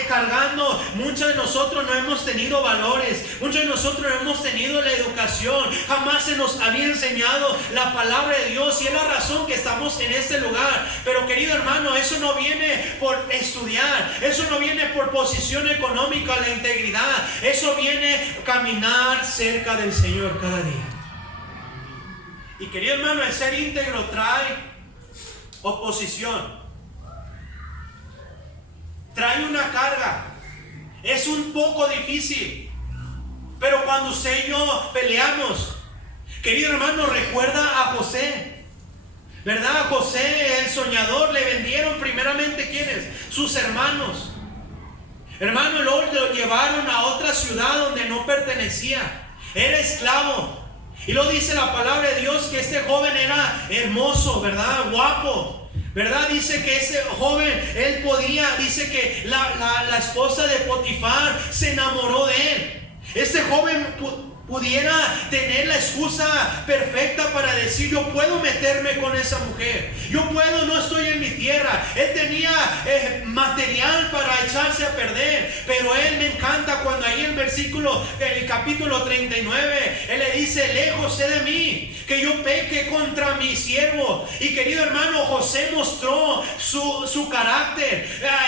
cargando, muchos de nosotros no hemos tenido valores, muchos de nosotros no hemos tenido la educación, jamás se nos había enseñado la palabra de Dios y es la razón que estamos en este lugar. Pero querido hermano, eso no viene por estudiar, eso no viene por posición económica, la integridad, eso viene caminar cerca del Señor cada día. Y querido hermano, el ser íntegro trae oposición. Trae una carga. Es un poco difícil. Pero cuando usted y yo peleamos, querido hermano, recuerda a José. ¿Verdad? A José, el soñador, le vendieron primeramente ¿quiénes? Sus hermanos. Hermano, luego lo llevaron a otra ciudad donde no pertenecía. Era esclavo. Y luego dice la palabra de Dios que este joven era hermoso, ¿verdad? Guapo. ¿Verdad? Dice que ese joven, él podía, dice que la esposa de Potifar se enamoró de él. Este joven pudiera tener la excusa perfecta para decir: yo puedo meterme con esa mujer, yo puedo, no estoy en mi tierra. Él tenía material para echarse a perder, pero él, me encanta cuando ahí en el capítulo 39, él le dice: lejos sea de mí que yo peque contra mi siervo. Y querido hermano, José mostró su carácter.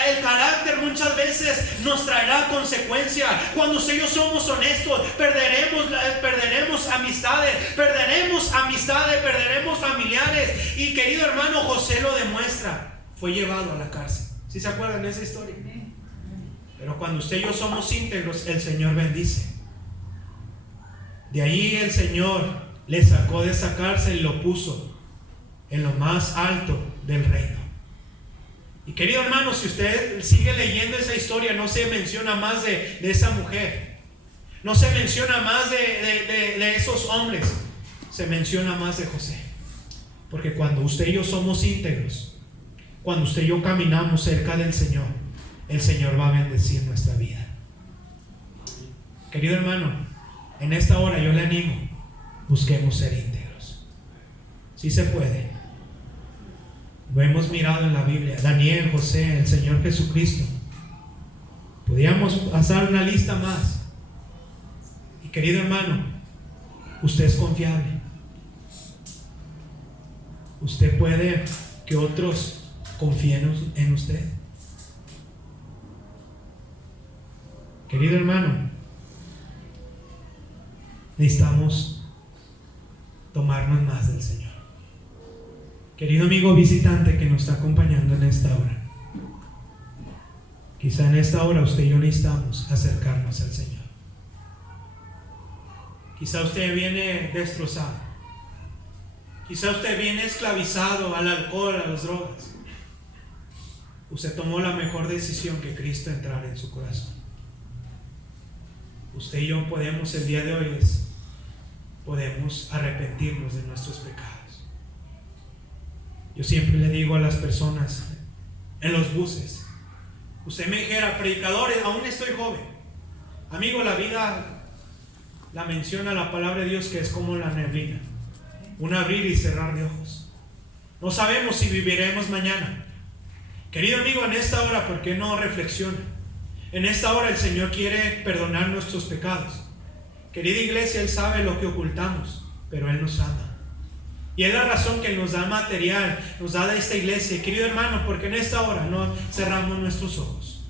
El carácter muchas veces nos traerá consecuencias. Cuando ellos somos honestos, perderemos amistades, perderemos familiares. Y querido hermano, José lo demuestra. Fue llevado a la cárcel. ¿Sí se acuerdan de esa historia? Pero cuando usted y yo somos íntegros, el Señor bendice. De ahí el Señor le sacó de esa cárcel y lo puso en lo más alto del reino. Y querido hermano, si usted sigue leyendo esa historia, no se menciona más de esa mujer. No se menciona más de esos hombres. Se menciona más de José. Porque cuando usted y yo somos íntegros, cuando usted y yo caminamos cerca del Señor, el Señor va a bendecir nuestra vida. Querido hermano, en esta hora yo le animo: busquemos ser íntegros. Sí se puede. Lo hemos mirado en la Biblia. Daniel, José, el Señor Jesucristo. Podríamos pasar una lista más. Y querido hermano, usted es confiable. Usted puede que otros confíen en usted. Querido hermano, necesitamos tomarnos más del Señor. Querido amigo visitante que nos está acompañando en esta hora, quizá en esta hora usted y yo necesitamos acercarnos al Señor. Quizá usted viene destrozado. Quizá usted viene esclavizado al alcohol, a las drogas. Usted tomó la mejor decisión, que Cristo entrara en su corazón. Usted y yo podemos, el día de hoy, podemos arrepentirnos de nuestros pecados. Yo siempre le digo a las personas en los buses: usted me dijera, predicadores, aún estoy joven. Amigo, la vida la menciona la palabra de Dios que es como la neblina, un abrir y cerrar de ojos. No sabemos si viviremos mañana. Querido amigo, en esta hora, ¿por qué no reflexiona? En esta hora el Señor quiere perdonar nuestros pecados. Querida iglesia, Él sabe lo que ocultamos, pero Él nos ama. Y es la razón que nos da material, nos da de esta iglesia. Querido hermano, porque en esta hora no cerramos nuestros ojos.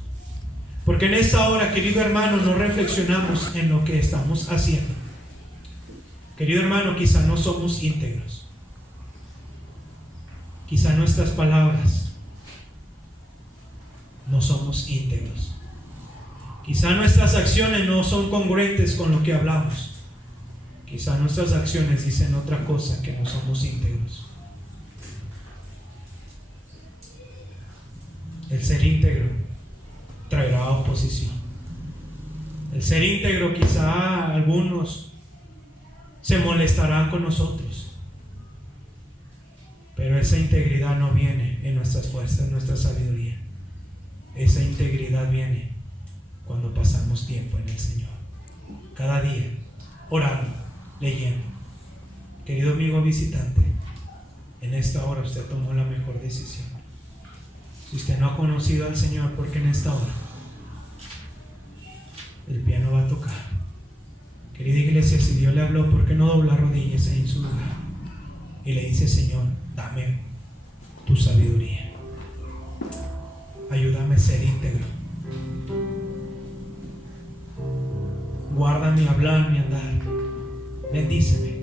Porque en esta hora, querido hermano, no reflexionamos en lo que estamos haciendo. Querido hermano, quizá no somos íntegros. Quizá nuestras palabras no somos íntegros. Quizá nuestras acciones no son congruentes con lo que hablamos. Quizá nuestras acciones dicen otra cosa, que no somos íntegros. El ser íntegro traerá oposición. El ser íntegro, quizá algunos se molestarán con nosotros, pero esa integridad no viene en nuestras fuerzas, en nuestra sabiduría. Esa integridad viene cuando pasamos tiempo en el Señor, cada día, orando, leyendo. Querido amigo visitante, en esta hora usted tomó la mejor decisión. Si usted no ha conocido al Señor, porque en esta hora el piano va a tocar. Querida iglesia, si Dios le habló, ¿por qué no doblar rodillas en su lugar y le dice: Señor, dame tu sabiduría, ayúdame a ser íntegro, guarda mi hablar, mi andar, bendíceme?